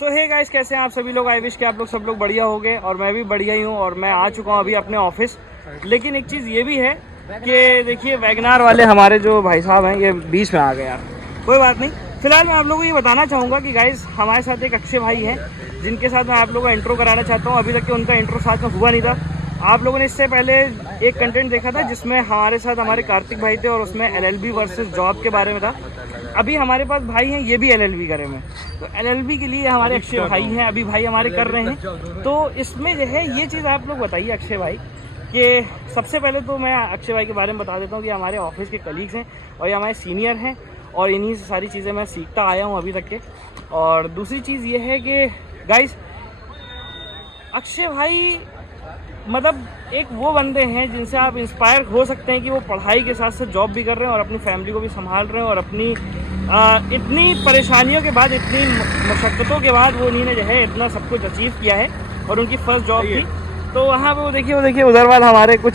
सो hey guys, कैसे हैं आप सभी लोग। आई विश कि आप लोग सब लोग बढ़िया हो गए और मैं भी बढ़िया ही हूँ। और मैं आ चुका हूँ अभी अपने ऑफिस। लेकिन एक चीज़ ये भी है कि देखिए वैगनार वाले हमारे जो भाई साहब हैं ये बीच में आ गए यार। कोई बात नहीं, फिलहाल मैं आप लोगों को ये बताना चाहूँगा कि गाइस हमारे साथ एक अक्षय भाई हैं जिनके साथ मैं आप लोगों का इंट्रो कराना चाहता हूँ। अभी तक के उनका इंट्रो साथ में हुआ नहीं था। आप लोगों ने इससे पहले एक कंटेंट देखा था जिसमें हमारे साथ हमारे कार्तिक भाई थे और उसमें LLB वर्सेस जॉब के बारे में था। अभी हमारे पास भाई हैं ये भी LLB करे में, तो LLB के लिए हमारे अक्षय भाई हैं, अभी भाई हमारे कर रहे हैं। तो इसमें जो है ये चीज़ आप लोग बताइए अक्षय भाई कि सबसे पहले तो मैं अक्षय भाई के बारे में बता देता हूँ कि हमारे ऑफिस के कलीग्स हैं और ये हमारे सीनियर हैं और इन्हीं से सारी चीज़ें मैं सीखता आया हूँ अभी तक के। और दूसरी चीज़ ये है कि गाइस अक्षय भाई मतलब एक वो बंदे हैं जिनसे आप इंस्पायर हो सकते हैं कि वो पढ़ाई के साथ साथ जॉब भी कर रहे हैं और अपनी फैमिली को भी संभाल रहे हैं और अपनी इतनी परेशानियों के बाद, इतनी मशक्क़तों के बाद वो उन्होंने जो है इतना सब कुछ अचीव किया है। और उनकी फर्स्ट जॉब थी। तो वहाँ पे वो देखिए उधर वाला हमारे कुछ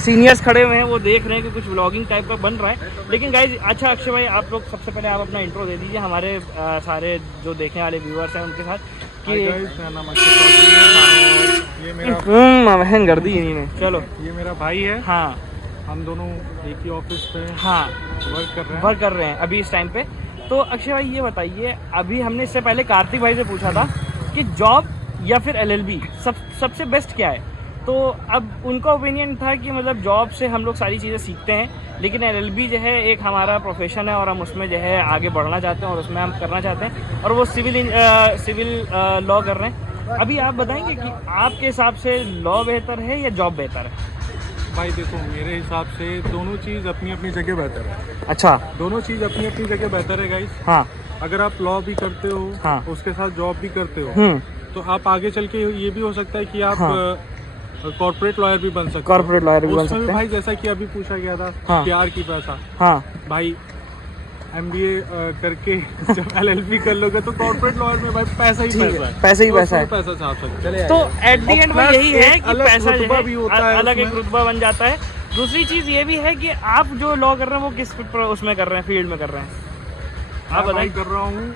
सीनियर्स खड़े हुए हैं, वो देख रहे हैं कि कुछ व्लॉगिंग टाइप का बन रहा है। लेकिन गाइज अच्छा अक्षय भाई आप लोग सबसे पहले आप अपना इंट्रो दे दीजिए हमारे सारे जो देखने वाले व्यूअर्स हैं उनके साथ कि ये मेरा बहन कर दी इन्हीं। चलो ये मेरा भाई है। हाँ, हम दोनों एक ही ऑफिस पे हाँ वर्क कर रहे हैं अभी इस टाइम पे। तो अक्षय भाई ये बताइए, अभी हमने इससे पहले कार्तिक भाई से पूछा था कि जॉब या फिर LLB सबसे बेस्ट क्या है। तो अब उनका ओपिनियन था कि मतलब जॉब से हम लोग सारी चीज़ें सीखते हैं, लेकिन LLB जो है एक हमारा प्रोफेशन है और हम उसमें जो है आगे बढ़ना चाहते हैं और उसमें हम करना चाहते हैं और वो सिविल लॉ कर रहे हैं। अभी आप बताएंगे कि आपके हिसाब से लॉ बेहतर है या जॉब बेहतर है। भाई देखो मेरे हिसाब से दोनों चीज़ अपनी अपनी जगह बेहतर है। अच्छा, दोनों चीज़ अपनी अपनी जगह बेहतर है गाइस। हाँ, अगर आप लॉ भी करते हो, हाँ, उसके साथ जॉब भी करते हो, तो आप आगे चल के ये भी हो सकता है कि आप कॉर्पोरेट लॉयर भी बन सकते हो। कॉर्पोरेट लॉयर भी बन उसमें सकते हैं भाई जैसा कि अभी पूछा गया था, हाँ, प्यार की पैसा। हाँ भाई MBA करके जब LLB कर लोगे तो कॉर्पोरेट लॉयर में भाई पैसा ही पैसा है, पैसा ही तो पैसा है, पैसा छाप सकते हैं। तो एट दी एंड में यही है कि पैसा रुतबा भी होता है, अलग एक रुतबा बन जाता है। दूसरी चीज़ ये भी है कि आप जो लॉ कर रहे हैं वो किस उसमें कर रहे हैं, फील्ड में कर रहे हैं आप बताइए। कर रहा हूँ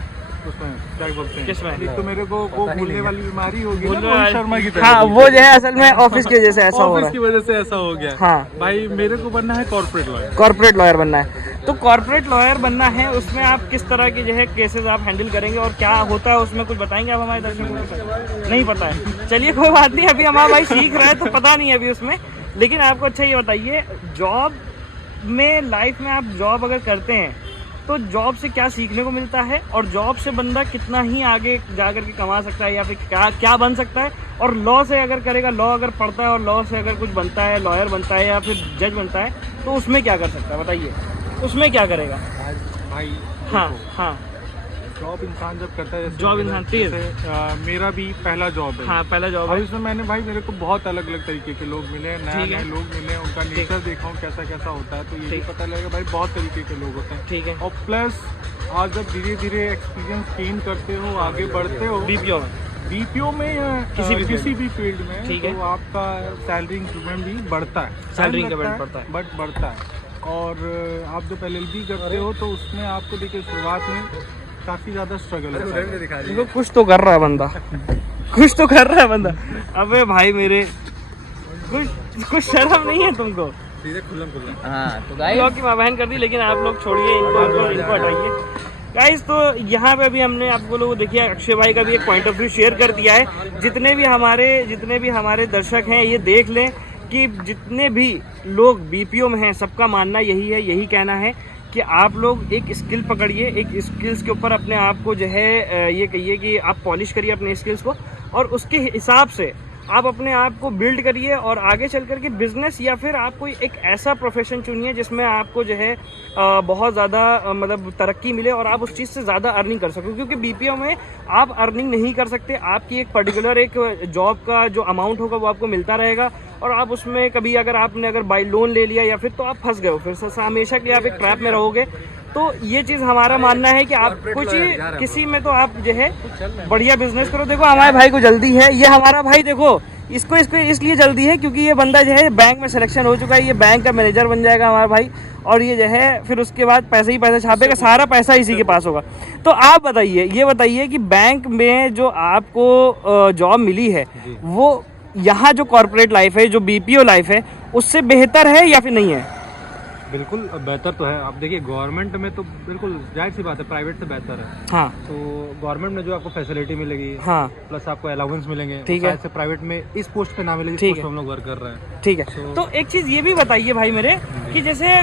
उसमें क्या बोलते हैं, किसमें? एक तो मेरे को वो भूलने वाली बीमारी हो गई ना, रोहित शर्मा की तरह। हाँ, वो जो है असल में ऑफिस की वजह से ऐसा हो रहा है, ऑफिस की वजह से ऐसा हो गया। हाँ भाई मेरे को बनना है कॉर्पोरेट लॉयर। कॉर्पोरेट लॉयर बनना है, तो कॉर्पोरेट लॉयर बनना है, उसमें आप किस तरह के जो है केसेस आप हैंडल करेंगे और क्या होता है उसमें, कुछ बताएंगे आप हमारे दर्शकों को। नहीं पता है, चलिए कोई बात नहीं, अभी हमारा भाई सीख रहा है तो पता नहीं है अभी उसमें। लेकिन आपको अच्छा ये बताइए, जॉब में लाइफ में आप जॉब अगर करते हैं तो जॉब से क्या सीखने को मिलता है और जॉब से बंदा कितना ही आगे जा कर के कमा सकता है या फिर क्या बन सकता है। और लॉ से अगर करेगा, लॉ अगर पढ़ता है और लॉ से अगर कुछ बनता है, लॉयर बनता है या फिर जज बनता है, तो उसमें क्या कर सकता है बताइए, उसमें क्या करेगा भाई। हाँ हाँ, जॉब इंसान जब करता है, जॉब इंसान तेज, मेरा भी पहला जॉब है। हाँ पहला जॉब और है। इसमें मेरे को बहुत अलग अलग तरीके के लोग मिले, नए लोग मिले, उनका नेचर देखा हूँ कैसा कैसा होता है, तो ये भी पता लगेगा भाई बहुत तरीके के लोग होते हैं। ठीक है। और प्लस आज जब धीरे धीरे एक्सपीरियंस गेन करते हो, आगे बढ़ते हो BPO में या किसी भी फील्ड में, ठीक है, तो आपका सैलरी इंक्रीमेंट भी बढ़ता है, सैलरी इंक्रीमेंट बढ़ता है, बट बढ़ता है। और आप जब LLB करते हो तो उसमें आपको देखिए शुरुआत में काफ़ी ज़्यादा स्ट्रगल होता है। देखो कुछ तो कर रहा है बंदा, कुछ तो कर रहा है बंदा। अबे भाई मेरे कुछ शर्म नहीं है तुमको। हाँ तो गाइस की बहन कर दी, लेकिन आप लोग छोड़िए इनको हटाइए गाइस। तो यहाँ पे अभी हमने आपको लोग देखिए अक्षय भाई का भी एक पॉइंट ऑफ व्यू शेयर कर दिया है। जितने भी हमारे दर्शक हैं ये देख लें कि जितने भी लोग BPO में हैं सबका मानना यही है, यही कहना है कि आप लोग एक स्किल पकड़िए, एक स्किल्स के ऊपर अपने आप को जो है ये कहिए कि आप पॉलिश करिए अपने स्किल्स को और उसके हिसाब से आप अपने आप को बिल्ड करिए और आगे चल कर के बिजनेस या फिर आप कोई एक ऐसा प्रोफेशन चुनिए जिसमें आपको जो है बहुत ज़्यादा मतलब तरक्की मिले और आप उस चीज़ से ज़्यादा अर्निंग कर सको। क्योंकि BPO में आप अर्निंग नहीं कर सकते, आपकी एक पर्टिकुलर एक जॉब का जो अमाउंट होगा वो आपको मिलता रहेगा और आप उसमें कभी अगर बाय लोन ले लिया या फिर तो आप फंस गए हो, फिर हमेशा के लिए आप एक ट्रैप में रहोगे। तो ये चीज़ हमारा मानना है कि आप कुछ किसी में तो आप जो है बढ़िया बिजनेस करो। देखो हमारे भाई को जल्दी है, ये हमारा भाई देखो इसको इसको इसलिए जल्दी है क्योंकि ये बंदा जो है बैंक में सिलेक्शन हो चुका है, ये बैंक का मैनेजर बन जाएगा हमारा भाई, और ये जो है फिर उसके बाद पैसे ही पैसे छापेगा, सारा पैसा इसी के पास होगा। तो आप बताइए, ये बताइए कि बैंक में जो आपको जॉब मिली है वो यहाँ जो कॉर्पोरेट लाइफ है, जो बीपीओ लाइफ है, उससे बेहतर है या फिर नहीं है? बिल्कुल बेहतर तो है। आप देखिए गवर्नमेंट में तो बिल्कुल जाहिर सी बात है प्राइवेट से बेहतर है। हाँ, तो गवर्नमेंट में जो आपको फैसिलिटी मिलेगी, हाँ, प्लस आपको अलाउंस मिलेंगे, ठीक है। शायद से प्राइवेट में इस पोस्ट पे ना मिले जिस ठीक पोस्ट है। पे हम लोग वर्क कर रहे हैं। ठीक है। तो एक चीज़ ये भी बताइए भाई मेरे कि जैसे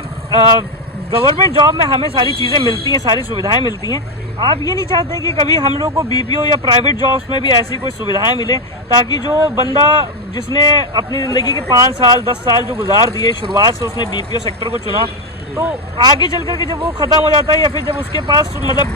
गवर्नमेंट जॉब में हमें सारी चीज़ें मिलती हैं, सारी सुविधाएं मिलती हैं, आप ये नहीं चाहते कि कभी हम लोग को बीपीओ या प्राइवेट जॉब्स में भी ऐसी कोई सुविधाएं मिले ताकि जो बंदा जिसने अपनी ज़िंदगी के 5 साल 10 साल जो गुजार दिए, शुरुआत से उसने बीपीओ सेक्टर को चुना, तो आगे चल कर के जब वो ख़त्म हो जाता है या फिर जब उसके पास मतलब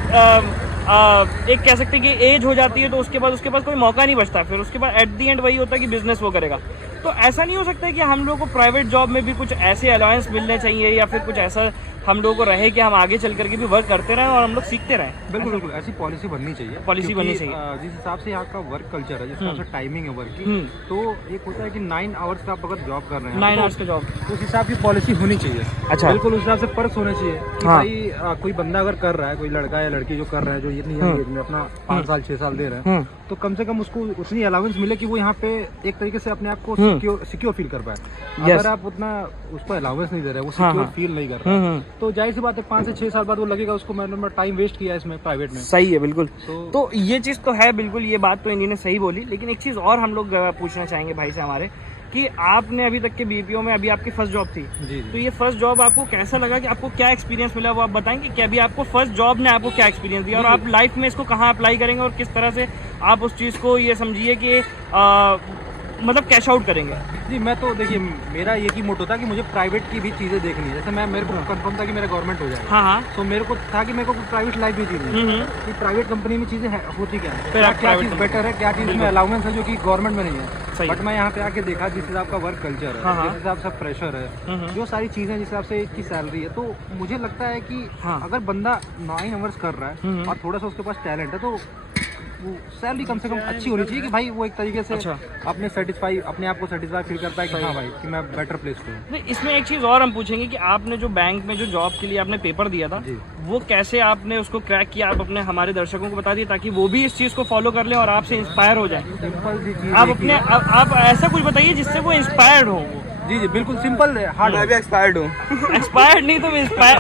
एक कह सकते हैं कि एज हो जाती है, तो उसके पास कोई मौका नहीं बचता, फिर उसके बाद एट दी एंड वही होता है कि बिजनेस वो करेगा। तो ऐसा नहीं हो सकता है कि हम लोग को प्राइवेट जॉब में भी कुछ ऐसे अलाउंस मिलने चाहिए या फिर कुछ ऐसा हम लोगों को रहे कि हम आगे चल करके भी वर्क करते रहें और हम लोग सीखते रहें? बिल्कुल बिल्कुल ऐसी पॉलिसी बननी चाहिए। पॉलिसी बननी चाहिए। जिस हिसाब से यहाँ का वर्क कल्चर है, जिस हिसाब से टाइमिंग है वर्क की, तो एक होता है कि 9 आवर्स का आप अगर जॉब कर रहे हैं, 9 आवर्स का जॉब, तो उस हिसाब की पॉलिसी होनी चाहिए। अच्छा। बिल्कुल उस हिसाब से पर्स होने चाहिए कि हाँ। भाई कोई बंदा अगर कर रहा है, कोई लड़का या लड़की जो कर रहा है, जो इतनी यंग एज में अपना 5 साल 6 साल दे रहे हैं, तो कम से कम उसको उतनी अलाउंस मिले कि वो यहाँ पे एक तरीके से अपने आप को सिक्योर फील कर पाए। अगर आप उतना उसको अलाउंस नहीं दे रहे, वो सिक्योर फील नहीं कर रहा, तो जाहिर सी बात है 5 से 6 साल बाद वो लगेगा उसको मैंने टाइम वेस्ट किया इसमें प्राइवेट में। सही है, बिल्कुल। तो ये चीज़ तो है, बिल्कुल ये बात तो इन्हीं ने सही बोली। लेकिन एक चीज़ और हम लोग पूछना चाहेंगे भाई से हमारे कि आपने अभी तक के बीपीओ में अभी आपकी फर्स्ट जॉब थी, तो ये फर्स्ट जॉब आपको कैसा लगा, कि आपको क्या एक्सपीरियंस मिला, वो आप बताएंगे कि अभी आपको फर्स्ट जॉब ने आपको क्या एक्सपीरियंस दिया और आप लाइफ में इसको कहाँ अप्लाई करेंगे और किस तरह से आप उस चीज़ को ये समझिए कि मतलब कैश आउट करेंगे? जी मैं तो देखिए मेरा एक ही मोटो था कि मुझे प्राइवेट की भी चीज़ें देखनी है। जैसे मेरे को कंफर्म था कि मेरा गवर्नमेंट हो जाए, हाँ, तो मेरे को था कि मेरे को प्राइवेट लाइफ भी जीनी है कि प्राइवेट कंपनी में चीज़ें होती क्या है, क्या चीज़ बेटर है, क्या चीज़ में अलाउंस है जो कि गवर्नमेंट में नहीं है। बट मैं यहाँ पे आके देखा जिस हिसाब का वर्क कल्चर है, जिस हिसाब से प्रेशर है, जो सारी चीज़ें जिस हिसाब से इसकी सैलरी है, तो मुझे लगता है कि अगर बंदा 9 आवर्स कर रहा है और थोड़ा सा उसके पास टैलेंट है, तो वो सैलरी कम से कम अच्छी होनी चाहिए कि भाई वो एक तरीके से अपने आप को सेटिस्फाई फील करता है कि हाँ भाई कि मैं बेटर प्लेस पे हूँ। नहीं, इसमें एक चीज़ और हम पूछेंगे कि आपने जो बैंक में जो जॉब के लिए आपने पेपर दिया था, वो कैसे आपने उसको क्रैक किया, आप अपने हमारे दर्शकों को बता दिए ताकि वो भी इस चीज़ को फॉलो कर लें और आपसे इंस्पायर हो जाए। सिंपल सी चीज़ आप अपने आप ऐसा कुछ बताइए जिससे वो इंस्पायर्ड हो। जी बिल्कुल सिंपल है। हार्ड मैं भी एक्सपायर्ड हूँ। एक्सपायर्ड नहीं तो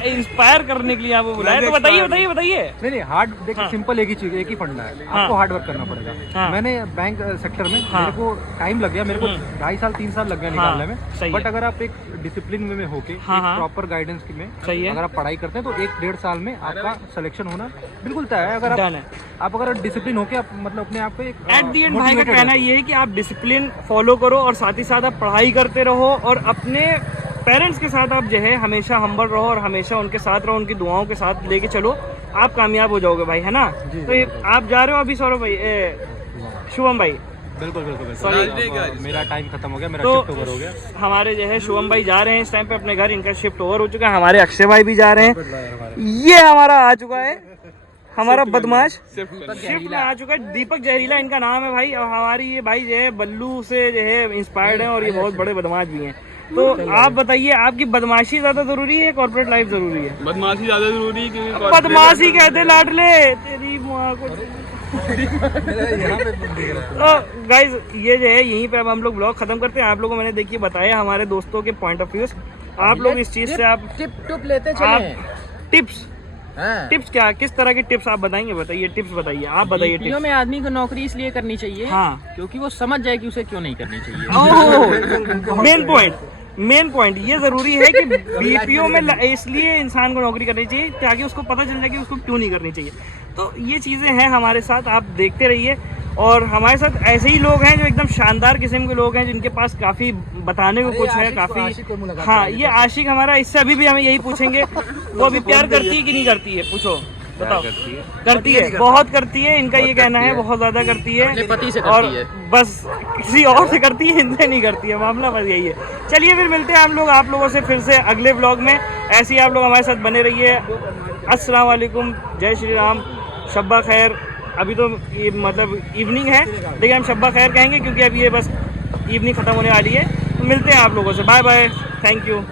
इंस्पायर करने के लिए आपको बुलाया, तो बताइए। नहीं हार्ड देखिए सिंपल एक ही चीज, एक ही फंडा है, आपको हार्ड वर्क करना पड़ेगा। मैंने बैंक सेक्टर में मेरे को टाइम लग गया, मेरे को 2.5 साल 3 साल लग गया निकालने में। बट अगर आप एक डिसिप्लिन में होके प्रॉपर गाइडेंस में अगर आप पढ़ाई करते हैं तो 1-1.5 साल में आपका सिलेक्शन होना बिल्कुल तय है। अगर आप अगर डिसिप्लिन होके आप मतलब अपने आप को एट दी एंड भाई का कहना ये है कि आप डिसिप्लिन फॉलो करो और साथ ही साथ आप पढ़ाई करते रहो और अपने पेरेंट्स के साथ आप जो है हमेशा हम्बल रहो और हमेशा उनके साथ रहो, उनकी दुआओं के साथ लेके चलो, आप कामयाब हो जाओगे भाई, है ना? तो आप जा रहे हो अभी सौरभ भाई, शुभम भाई? बिल्कुल मेरा टाइम खत्म हो गया, मेरा तो शिफ्ट ओवर हो गया। हमारे जो है शुभम भाई जा रहे हैं इस टाइम पे अपने घर, इनका शिफ्ट ओवर हो चुका है। हमारे अक्षय भाई भी जा रहे हैं, ये हमारा आ चुका है, हमारा बदमाश शिफ्ट में आ चुका है, दीपक जहरीला इनका नाम है भाई। और हमारी ये भाई जो है बल्लू से जो है इंस्पायर्ड है और ये बहुत बड़े बदमाश भी हैं। तो आप बताइए, आपकी बदमाशी ज्यादा जरूरी है, कॉर्पोरेट लाइफ जरूरी है? बदमाशी ज्यादा जरूरी है क्योंकि बदमाशी कहते लाडले तेरी माँ को। तो गाइज ये जो है यहीं पे अब हम लोग ब्लॉग खत्म करते हैं। आप लोगों को मैंने देखिए बताया हमारे दोस्तों के पॉइंट ऑफ व्यूज, आप लोग इस चीज से आप टिप लेते चले। टिप्स क्या, किस तरह की टिप्स आप बताएंगे? बताइए टिप्स, बताइए आप बताइए टिप्स। में आदमी को नौकरी इसलिए करनी चाहिए क्योंकि वो समझ जाए कि उसे क्यों नहीं करनी चाहिए। मेन पॉइंट ये जरूरी है कि बीपीओ में इसलिए इंसान को नौकरी करनी चाहिए ताकि उसको पता चल जाए कि उसको क्यों नहीं करनी चाहिए। तो ये चीज़ें हैं हमारे साथ, आप देखते रहिए। और हमारे साथ ऐसे ही लोग हैं जो एकदम शानदार किस्म के लोग हैं जिनके पास काफ़ी बताने को कुछ है, काफ़ी। हाँ, ये आशिक हमारा, इससे अभी भी हमें यही पूछेंगे, वो अभी प्यार करती है कि नहीं करती है? पूछो, बताओ। करती है, बहुत करती है, इनका ये कहना है, बहुत ज़्यादा करती है। पति से और करती है, बस किसी और से करती है, इनसे नहीं करती है, मामला बस यही है। चलिए फिर मिलते हैं हम लोग आप लोगों से फिर से अगले व्लॉग में। ऐसे ही आप लोग हमारे साथ बने रहिए। अस्सलाम वालेकुम, जय श्री राम, शब्बा खैर। अभी तो ये मतलब इवनिंग है, लेकिन हम शब्बा खैर कहेंगे क्योंकि अभी ये बस इवनिंग ख़त्म होने वाली है, तो मिलते हैं आप लोगों से। Bye bye, thank you.